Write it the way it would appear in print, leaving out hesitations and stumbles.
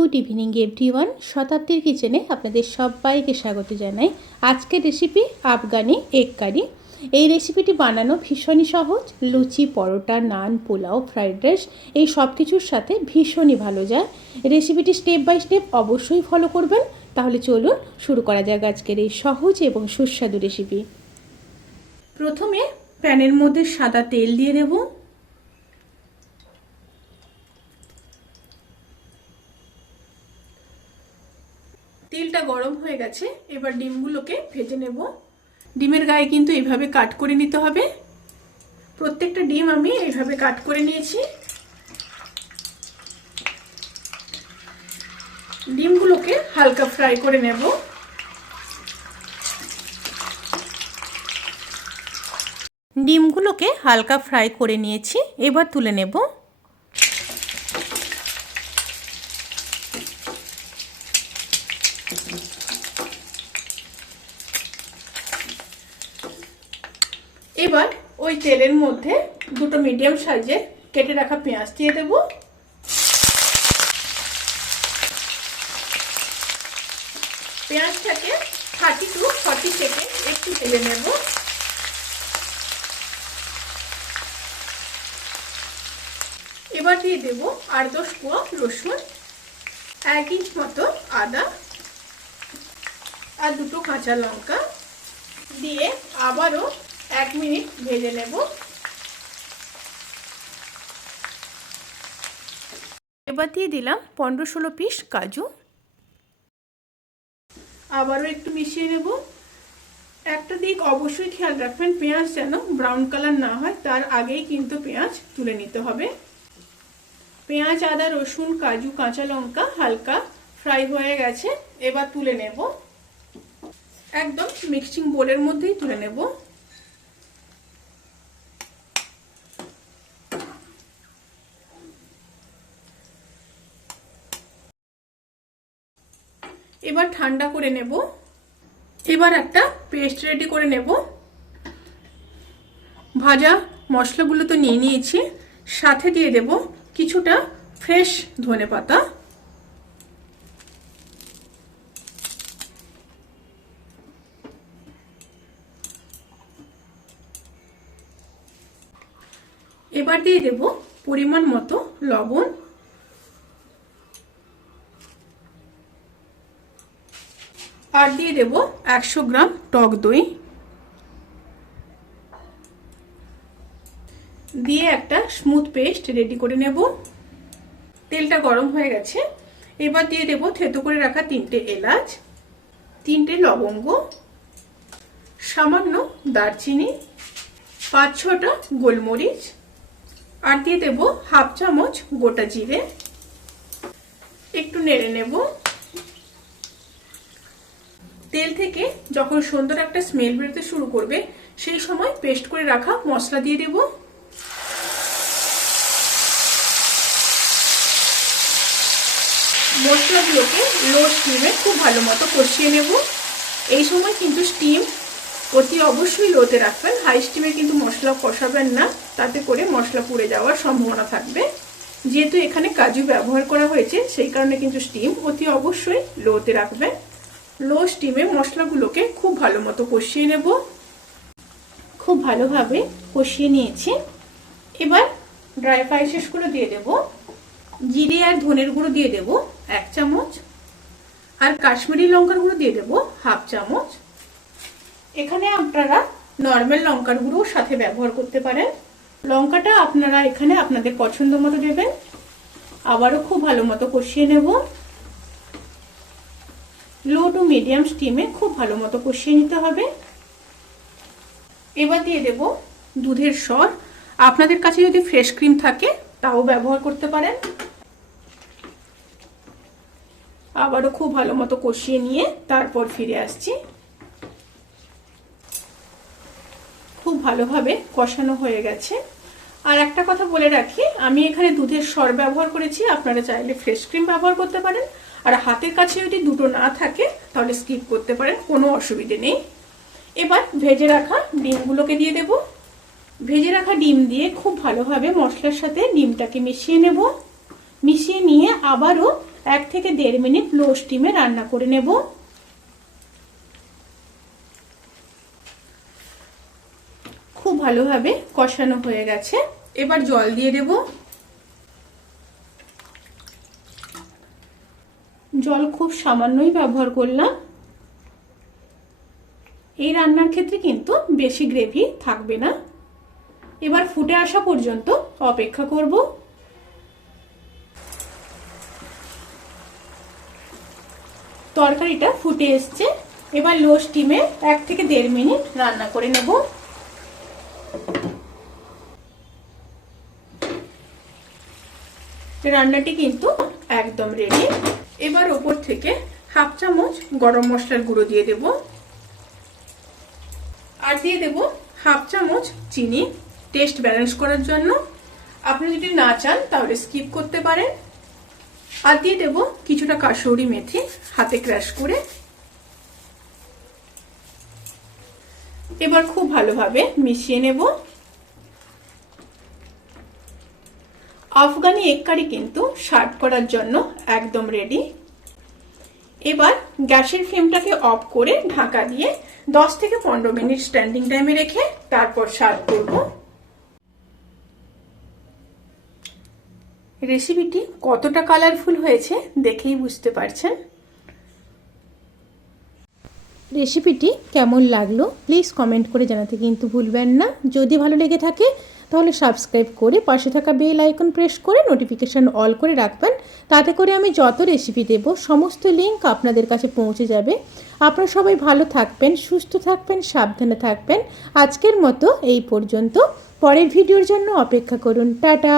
Good evening everyone. শতাব্দীর কিচেনে আপনাদের সবাইকে স্বাগত জানাই। আজকের রেসিপি আফগানি এগ কারি। এই রেসিপিটি বানানো ভীষণই সহজ। লুচি, পরোটা, নান, পোলাও, ফ্রাইড রাইস এই সব কিছুর সাথে ভীষণই ভালো যায়। রেসিপিটি স্টেপ বাই স্টেপ অবশ্যই ফলো করবেন। তাহলে চলুন শুরু করা যাক আজকের এই সহজ এবং সুস্বাদু রেসিপি। প্রথমে প্যানের মধ্যে সাদা তেল দিয়ে দেব। তেলটা গরম হয়ে গেছে, এবার ডিমগুলোকে ভেজে নেব। ডিমের গায়ে কিন্তু এইভাবে কাট করে নিতে হবে। প্রত্যেকটা ডিম আমি এইভাবে কাট করে নিয়েছি। ডিমগুলোকে হালকা ফ্রাই করে নেব। ডিমগুলোকে হালকা ফ্রাই করে নিয়েছি, এবার তুলে নেব। এবার ওই তেলের মধ্যে দুটো মিডিয়াম সাইজের কেটে রাখা পেঁয়াজ দিয়ে দেব। পেঁয়াজটাকে 30 to 40 সেকেন্ড একটু ভেজে নেব। এবার দিয়ে দেব 8-10 কোয়া রসুন, 1 ইঞ্চ মতো আদা আর দুটো কাঁচা লঙ্কা দিয়ে আবারও 1 মিনিট ভেজে নেব। এবার দিয়ে দিলাম 15-16 পিস কাজু। আবারও একটু মিশিয়ে নেব। একটা দিক অবশ্যই খেয়াল রাখবেন, পেঁয়াজ যেন ব্রাউন কালার না হয়, তার আগেই কিন্তু পেঁয়াজ তুলে নিতে হবে। পেঁয়াজ, আদা, রসুন, কাজু, কাঁচা লঙ্কা হালকা ফ্রাই হয়ে গেছে, এবার তুলে নেব। একদম মিক্সিং বোলের মধ্যেই তুলে নেব। এবার ঠান্ডা করে নেব। এবার একটা পেস্ট রেডি করে নেব। ভাজা মশলাগুলো তো নিয়ে নিয়েছি, সাথে দিয়ে দেব কিছুটা ফ্রেশ ধনেপাতা। এবার দিয়ে দেব পরিমাণ মতো লবণ আর দিয়ে দেব 100 গ্রাম টক দই দিয়ে একটা স্মুথ পেস্ট রেডি করে নেব। তেলটা গরম হয়ে গেছে, এবার দিয়ে দেব থেতো করে রাখা 3টে এলাচ, 3টে লবঙ্গ, সামান্য দারচিনি, 5-6টা গোলমরিচ আর দিয়ে দেব হাফ চামচ গোটা জিরে। একটু নেড়ে নেব। তেল থেকে যখন সুন্দর একটা স্মেল বেরোতে শুরু করবে, সেই সময় পেস্ট করে রাখা মশলা দিয়ে দেব। মশলাগুলোকে লো স্টিমে খুব ভালো মতো কষিয়ে নেব। এই সময় কিন্তু স্টিম অতি অবশ্যই লোতে রাখবেন, হাই স্টিমে কিন্তু মশলা কষাবেন না, তাতে করে মশলা পুড়ে যাওয়ার সম্ভাবনা থাকবে। যেহেতু এখানে কাজু ব্যবহার করা হয়েছে, সেই কারণে কিন্তু স্টিম অতি অবশ্যই লোতে রাখবেন। লো স্টিমে মশলাগুলোকে খুব ভালো মতো কষিয়ে নেব। খুব ভালোভাবে কষিয়ে নিয়েছি। এবার ড্রাই স্পাইসেসগুলো দিয়ে দেব। জিরে আর ধনের গুঁড়ো দিয়ে দেব 1 চামচ আর কাশ্মীরি লঙ্কার গুঁড়ো দিয়ে দেব হাফ চামচ। এখানে আপনারা নর্মাল লঙ্কার গুঁড়ো সাথে ব্যবহার করতে পারেন। লঙ্কাটা আপনারা এখানে আপনাদের পছন্দ মতো দেবেন। আবারও খুব ভালো মতো কষিয়ে নেব। লো টু মিডিয়াম স্টিমে খুব ভালো মতো কষিয়ে নিতে হবে। এবার দিয়ে দেব দুধের সর। আপনাদের কাছে যদি ফ্রেশ ক্রিম থাকে তাও ব্যবহার করতে পারেন। আবারও খুব ভালো মতো কষিয়ে নিয়ে তারপর ফিরে আসছি। খুব ভালোভাবে কষানো হয়ে গেছে। আর একটা কথা বলে রাখি, আমি এখানে দুধের সর ব্যবহার করেছি, আপনারা চাইলে ফ্রেশ ক্রিম ব্যবহার করতে পারেন। আর হাতের কাছে যদি দুটো না থাকে তাহলে স্কিপ করতে পারেন, কোনো অসুবিধে নেই। এবার ভেজে রাখা ডিমগুলোকে দিয়ে দেব। ভেজে রাখা ডিম দিয়ে খুব ভালোভাবে মশলার সাথে ডিমটাকে মিশিয়ে নেব। মিশিয়ে নিয়ে আবারও 1 থেকে 1.5 মিনিট লো স্টিমে রান্না করে নেব। খুব ভালোভাবে কষানো হয়ে গেছে। এবার জল দিয়ে দেব। জল খুব সামান্যই ব্যবহার করলাম। এই রান্নার ক্ষেত্রে কিন্তু বেশি গ্রেভি থাকবে না। এবার ফুটে আসা পর্যন্ত অপেক্ষা করব। তরকারিটা ফুটে এসছে। এবার লো স্টিমে 1 থেকে 1.5 মিনিট রান্না করে নেব। রান্নাটি কিন্তু একদম রেডি। এবার উপর থেকে 1/2 চামচ গরম মশলার গুঁড়ো দিয়ে দেব, আর দিয়ে দেব 1/2 চামচ চিনি টেস্ট ব্যালেন্স করার জন্য। আপনি যদি না চান তাহলে স্কিপ করতে পারেন। আর দিয়ে দেব কিছুটা কাসুরি মেথি হাতে ক্রাশ করে। এবার খুব ভালোভাবে মিশিয়ে নেব। আফগানি এগ কারি কিন্তু সার্ভ করার জন্য একদম রেডি। এবার গ্যাসের ফ্লেমটাকে অফ করে ঢাকা দিয়ে 10 থেকে 15 মিনিট স্ট্যান্ডিং টাইমে রেখে তারপর সার্ভ করব। রেসিপিটি কতটা কালারফুল হয়েছে দেখেই বুঝতে পারছেন। রেসিপিটি কেমন লাগলো প্লিজ কমেন্ট করে জানাতে কিন্তু ভুলবেন না। যদি ভালো লেগে থাকে তাহলে সাবস্ক্রাইব করে পাশে থাকা বেল আইকন প্রেস করে নোটিফিকেশান অল করে রাখবেন। তাতে করে আমি যত রেসিপি দেব সমস্ত লিঙ্ক আপনাদের কাছে পৌঁছে যাবে। আপনারা সবাই ভালো থাকবেন, সুস্থ থাকবেন, সাবধানে থাকবেন। আজকের মতো এই পর্যন্ত। পরের ভিডিওর জন্য অপেক্ষা করুন। টাটা।